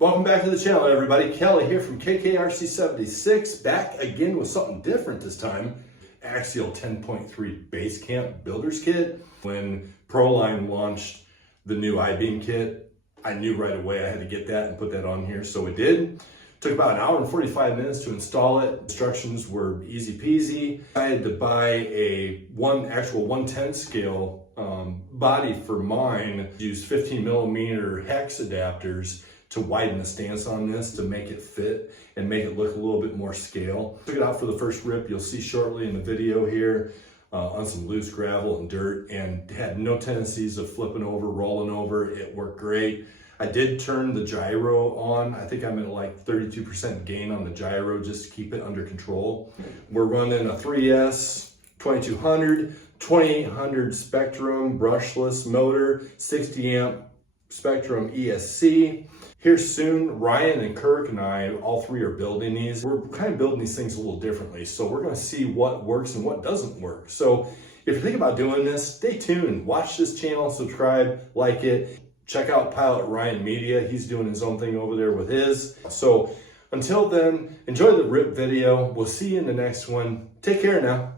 Welcome back to the channel, everybody. Kelly here from KKRC76, back again with something different this time. Axial 10.3 Basecamp Builder's Kit. When Proline launched the new I-beam kit, I knew right away I had to get that and put that on here, so it did. Took about an hour and 45 minutes to install it. Instructions were easy peasy. I had to buy a actual 1/10 scale body for mine. Used 15 millimeter hex adapters to widen the stance on this to make it fit and make it look a little bit more scale. Took it out for the first rip. You'll see shortly in the video here on some loose gravel and dirt, and had no tendencies of flipping over, rolling over. It worked great. I did turn the gyro on. I think I'm at like 32% gain on the gyro just to keep it under control. We're running a 3S 2200, 2800 Spektrum brushless motor, 60 amp Spektrum ESC. Here soon, Ryan and Kirk and I, all three are building these. We're kind of building these things a little differently, so we're gonna see what works and what doesn't work. So if you think about doing this, stay tuned. Watch this channel, subscribe, like it. Check out Pilot Ryan Media. He's doing his own thing over there with his. So until then, enjoy the rip video. We'll see you in the next one. Take care now.